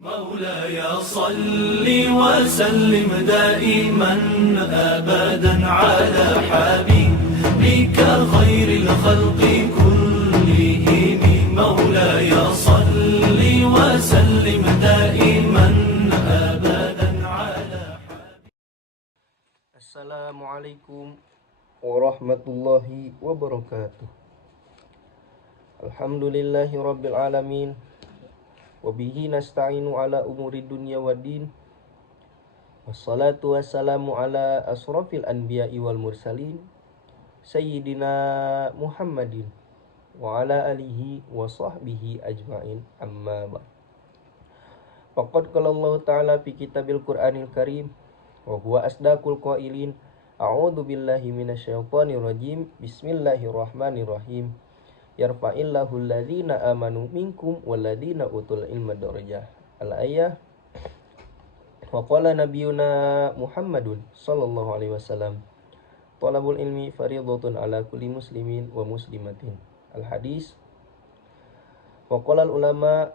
مولاي صل وسلم دائما أبدا على حبيبك خير الخلق كلهم مولاي صل وسلم دائما أبدا على حبيبك. السلام عليكم warahmatullahi wabarakatuh. Alhamdulillahi rabbil alamin. Wabihi nasta'inu ala umuri dunya waddin. Wassalatu wassalamu ala asrafil anbiya'i wal mursalin Sayyidina Muhammadin wa ala alihi wa sahbihi ajma'in, amma ba'd. Faqad qala Allah ta'ala fi kitabil Qur'anil Karim wa huwa asdaqul qailin. A'udzu billahi minasyaitonir rajim. Bismillahirrahmanirrahim. Yarfa'illahu alladhina amanu minkum walladhina utul ilma darajah. Al-ayah. Wa qala nabiyuna Muhammadun sallallahu alaihi wasallam, talabul ilmi fardhatun ala kulli muslimin wa muslimatin. Al-hadis. Wa qala al-ulama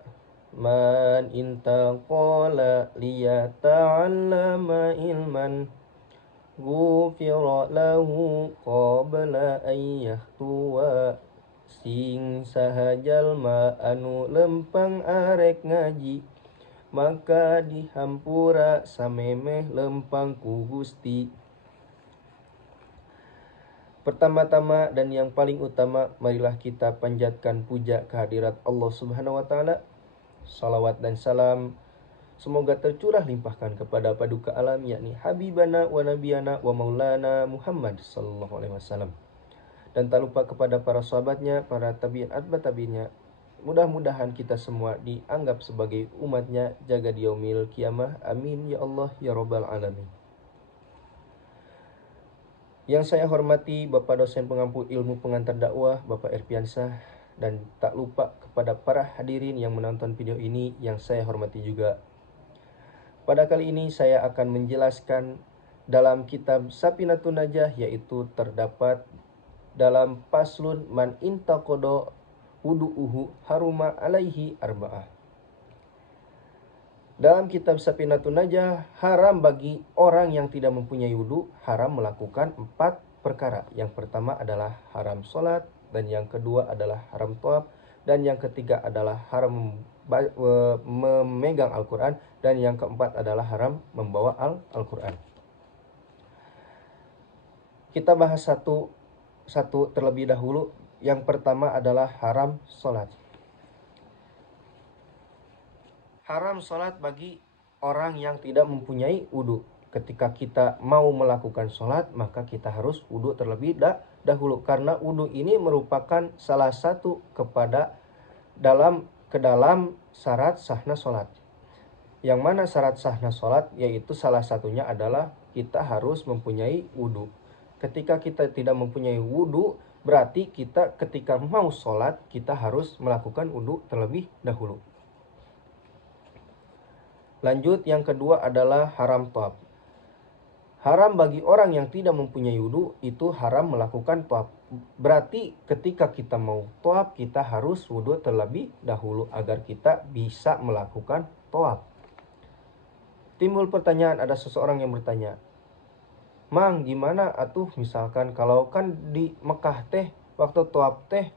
man intaqala liyata'allama ilman ghufira lahu qabla an yahtuwa. Sing sahajal ma anu lempang arek ngaji, maka dihampura samemeh lempang ku Gusti. Pertama-tama dan yang paling utama, marilah kita panjatkan puja kehadirat Allah Subhanahu wa taala. Salawat dan salam semoga tercurah limpahkan kepada paduka alam, yakni Habibana wa Nabiyana wa Maulana Muhammad sallallahu alaihi wasallam. Dan tak lupa kepada para sahabatnya, para tabi'in atba tabi'innya. Mudah-mudahan kita semua dianggap sebagai umatnya jaga di yaumil kiamah. Amin ya Allah ya Rabbal alamin. Yang saya hormati Bapak dosen pengampu ilmu pengantar dakwah, Bapak Erpiansah. Dan tak lupa kepada para hadirin yang menonton video ini yang saya hormati juga. Pada kali ini saya akan menjelaskan dalam kitab Safinatun Najah, yaitu terdapat dalam paslun man intaqada wudu'uhu haruma alaihi arba'ah. Dalam kitab Safinatun Najah, haram bagi orang yang tidak mempunyai wudu, haram melakukan 4 perkara. Yang pertama adalah haram sholat, dan yang kedua adalah haram thawaf, dan yang ketiga adalah haram memegang Al-Quran, dan yang keempat adalah haram membawa Al-Quran. Kita bahas satu terlebih dahulu. Yang pertama adalah haram sholat. Haram sholat bagi orang yang tidak mempunyai wudu. Ketika kita mau melakukan sholat, maka kita harus wudu terlebih dahulu. Karena wudu ini merupakan salah satu ke dalam syarat sahna sholat. Yang mana syarat sahna sholat, yaitu salah satunya adalah kita harus mempunyai wudu. Ketika kita tidak mempunyai wudu, berarti kita ketika mau sholat, kita harus melakukan wudu terlebih dahulu. Lanjut, yang kedua adalah haram thawaf. Haram bagi orang yang tidak mempunyai wudu, itu haram melakukan thawaf. Berarti ketika kita mau thawaf, kita harus wudu terlebih dahulu agar kita bisa melakukan thawaf. Timbul pertanyaan, ada seseorang yang bertanya, Mang, gimana atuh misalkan kalau kan di Mekah teh waktu thawaf teh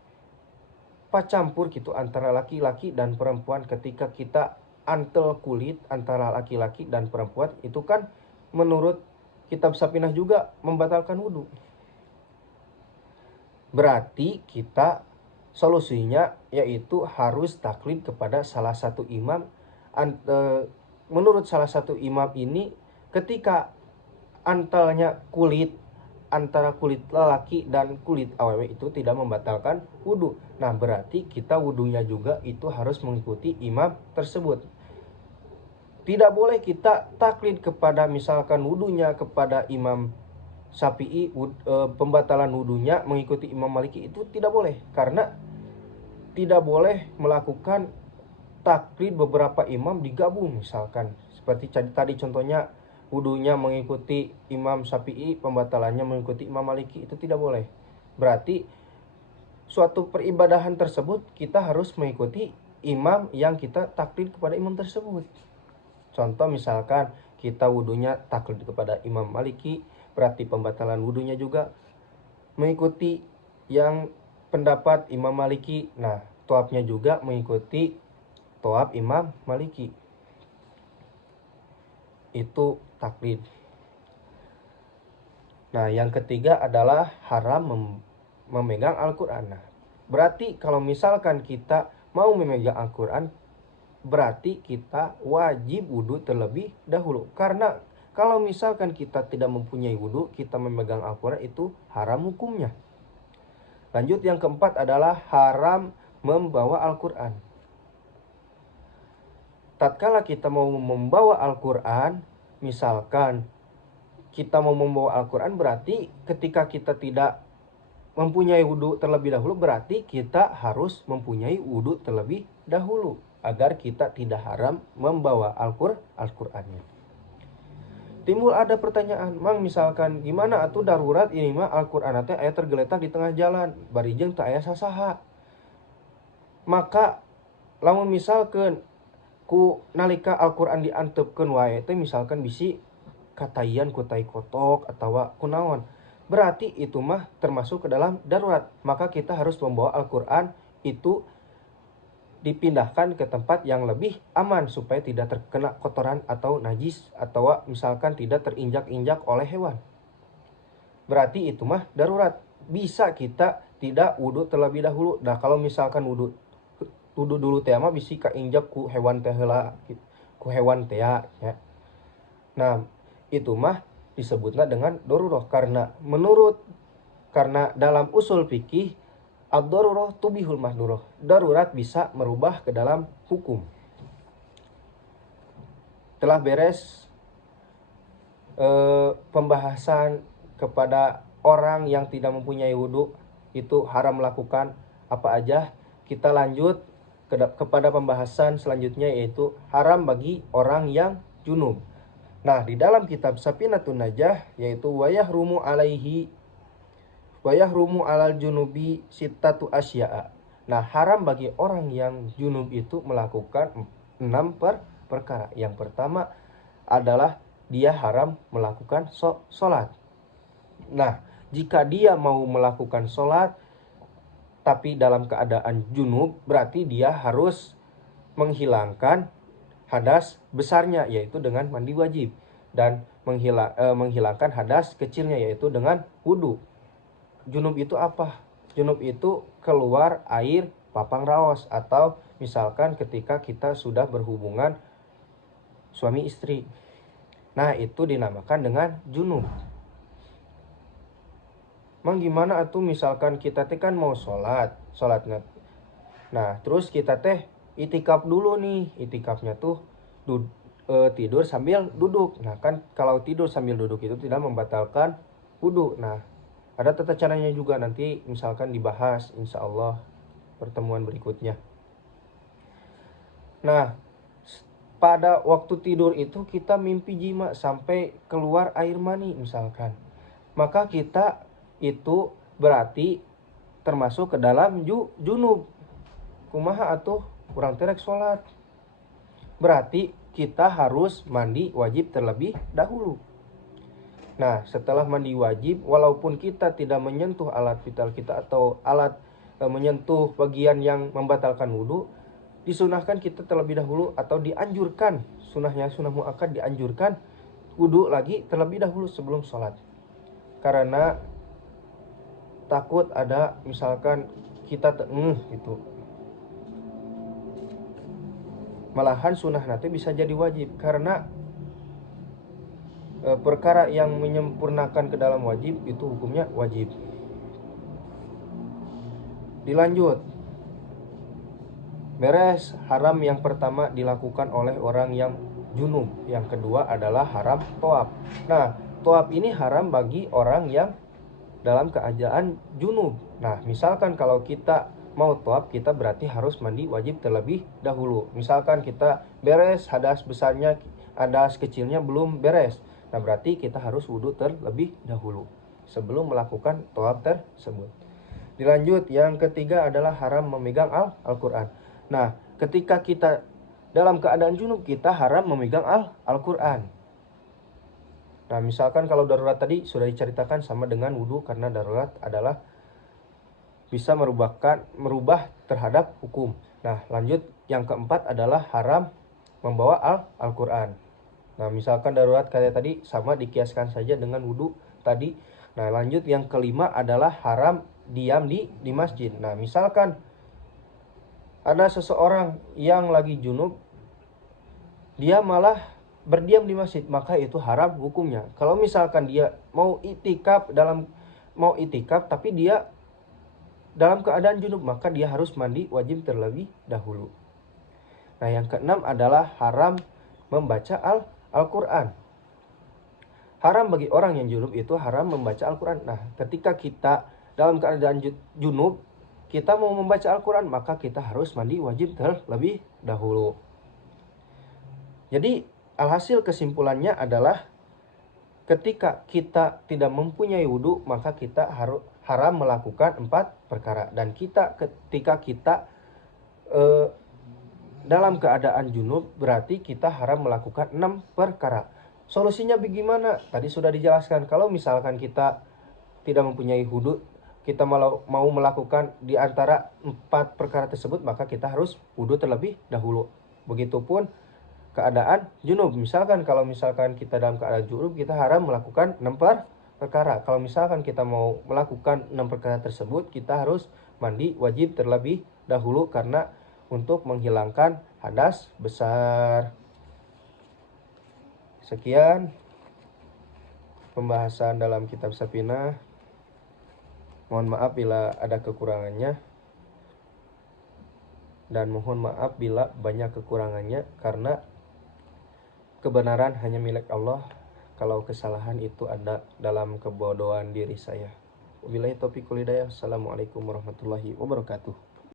pacampur gitu antara laki-laki dan perempuan. Ketika kita antel kulit antara laki-laki dan perempuan, itu kan menurut kitab Safinah juga membatalkan wudu. Berarti kita solusinya yaitu harus taklid kepada salah satu imam. Menurut salah satu imam ini, ketika antalnya kulit antara kulit lelaki dan kulit awewe itu tidak membatalkan wudu. Nah, berarti kita wudunya juga itu harus mengikuti imam tersebut. Tidak boleh kita taklid kepada misalkan wudunya kepada Imam Syafi'i, pembatalan wudunya mengikuti Imam Maliki, itu tidak boleh. Karena tidak boleh melakukan taklid beberapa imam digabung. Misalkan seperti tadi contohnya, wudunya mengikuti Imam Syafi'i, pembatalannya mengikuti Imam Maliki, itu tidak boleh. Berarti suatu peribadahan tersebut kita harus mengikuti imam yang kita taklid kepada imam tersebut. Contoh misalkan kita wudunya taklid kepada Imam Maliki, berarti pembatalan wudunya juga mengikuti yang pendapat Imam Maliki. Nah, toabnya juga mengikuti toab Imam Maliki. Itu taklid. Nah, yang ketiga adalah haram memegang Al-Quran. Nah, berarti kalau misalkan kita mau memegang Al-Quran, berarti kita wajib wudhu terlebih dahulu. Karena kalau misalkan kita tidak mempunyai wudhu, kita memegang Al-Quran, itu haram hukumnya. Lanjut, yang keempat adalah haram membawa Al-Quran. Tatkala kita mau membawa Al-Quran, misalkan kita mau membawa Al-Quran, berarti ketika kita tidak mempunyai wudhu terlebih dahulu, berarti kita harus mempunyai wudhu terlebih dahulu agar kita tidak haram membawa Al-Qurannya. Timbul ada pertanyaan, mang misalkan gimana atuh darurat ini mah Al-Quran teh aya tergeletak di tengah jalan, barijeng teu aya sasaha. Maka lamun misalkan ku nalika Al-Quran diantepkeun wae teh misalkan bisi katayan ku tai kotok atawa kunaon, berarti itu mah termasuk ke dalam darurat. Maka kita harus membawa Al-Quran itu dipindahkan ke tempat yang lebih aman supaya tidak terkena kotoran atau najis, atau misalkan tidak terinjak-injak oleh hewan. Berarti itu mah darurat. Bisa kita tidak wudhu terlebih dahulu. Nah, kalau misalkan wudhu dulu teh mah bisi kainjak ku hewan teh heula, ku hewan teh ya. Nah, itu mah disebutnya dengan darurat karena dalam usul fikih ad-darurah tubihul mahdurah. Darurat bisa merubah ke dalam hukum. Telah beres pembahasan kepada orang yang tidak mempunyai wudhu itu haram melakukan apa aja. Kita lanjut kepada pembahasan selanjutnya, yaitu haram bagi orang yang junub. Nah, di dalam kitab Safinatun Najah yaitu wayahrumu alal junubi sittatu asya'a. Nah, haram bagi orang yang junub itu melakukan 6 perkara. Yang pertama adalah dia haram melakukan sholat. Nah, jika dia mau melakukan sholat tapi dalam keadaan junub, berarti dia harus menghilangkan hadas besarnya, yaitu dengan mandi wajib, dan menghilangkan hadas kecilnya, yaitu dengan wudhu. Junub itu apa? Junub itu keluar air papang raos, atau misalkan ketika kita sudah berhubungan suami istri. Nah, itu dinamakan dengan junub. Mang gimana atuh misalkan kita teh kan mau sholatnya. Nah, terus kita teh itikaf dulu nih. Itikafnya tuh tidur sambil duduk. Nah, kan kalau tidur sambil duduk itu tidak membatalkan wudhu. Nah, ada tata caranya juga, nanti misalkan dibahas insya Allah pertemuan berikutnya. Nah, pada waktu tidur itu kita mimpi jima sampai keluar air mani misalkan, maka kita itu berarti termasuk ke dalam junub. Kumaha atuh urang terek sholat, berarti kita harus mandi wajib terlebih dahulu. Nah, setelah mandi wajib, walaupun kita tidak menyentuh alat vital kita atau menyentuh bagian yang membatalkan wudhu, disunahkan kita terlebih dahulu, atau dianjurkan, sunah muakkad dianjurkan wudhu lagi terlebih dahulu sebelum sholat. Karena takut ada misalkan kita gitu, malahan sunah nanti bisa jadi wajib, karena perkara yang menyempurnakan ke dalam wajib itu hukumnya wajib. Dilanjut, beres haram yang pertama dilakukan oleh orang yang junub. Yang kedua adalah haram toab. Nah, toab ini haram bagi orang yang dalam keadaan junub. Nah, misalkan kalau kita mau toab, kita berarti harus mandi wajib terlebih dahulu. Misalkan kita beres hadas besarnya, hadas kecilnya belum beres. Nah, berarti kita harus wudhu terlebih dahulu sebelum melakukan toab tersebut. Dilanjut, yang ketiga adalah haram memegang Al-Quran. Nah, ketika kita dalam keadaan junub, kita haram memegang Al-Quran. Nah, misalkan kalau darurat tadi sudah diceritakan sama dengan wudhu, karena darurat adalah bisa merubah terhadap hukum. Nah, lanjut yang keempat adalah haram membawa Al-Quran. Nah, misalkan darurat kayak tadi sama dikiaskan saja dengan wudhu tadi. Nah, lanjut yang kelima adalah haram diam di masjid. Nah, misalkan ada seseorang yang lagi junub, dia malah berdiam di masjid, maka itu haram hukumnya. Kalau misalkan dia mau itikaf tapi dia dalam keadaan junub, maka dia harus mandi wajib terlebih dahulu. Nah, yang keenam adalah haram membaca Al-Quran. Haram bagi orang yang junub itu haram membaca Al-Quran. Nah, ketika kita dalam keadaan junub, kita mau membaca Al-Quran, maka kita harus mandi wajib terlebih dahulu. Jadi, alhasil kesimpulannya adalah ketika kita tidak mempunyai wudhu, maka kita haram melakukan 4 perkara. Dan ketika kita dalam keadaan junub, berarti kita haram melakukan 6 perkara. Solusinya bagaimana? Tadi sudah dijelaskan. Kalau misalkan kita tidak mempunyai wudhu, kita mau melakukan di antara 4 perkara tersebut, maka kita harus wudhu terlebih dahulu. Begitupun keadaan junub. Kalau misalkan kita dalam keadaan junub, kita haram melakukan 6 perkara. Kalau misalkan kita mau melakukan 6 perkara tersebut, kita harus mandi wajib terlebih dahulu karena untuk menghilangkan hadas besar. Sekian pembahasan dalam kitab Safinah. Mohon maaf bila ada kekurangannya, dan mohon maaf bila banyak kekurangannya, karena kebenaran hanya milik Allah. Kalau kesalahan itu ada dalam kebodohan diri saya. Wabillahi taufiq wal hidayah. Assalamualaikum warahmatullahi wabarakatuh.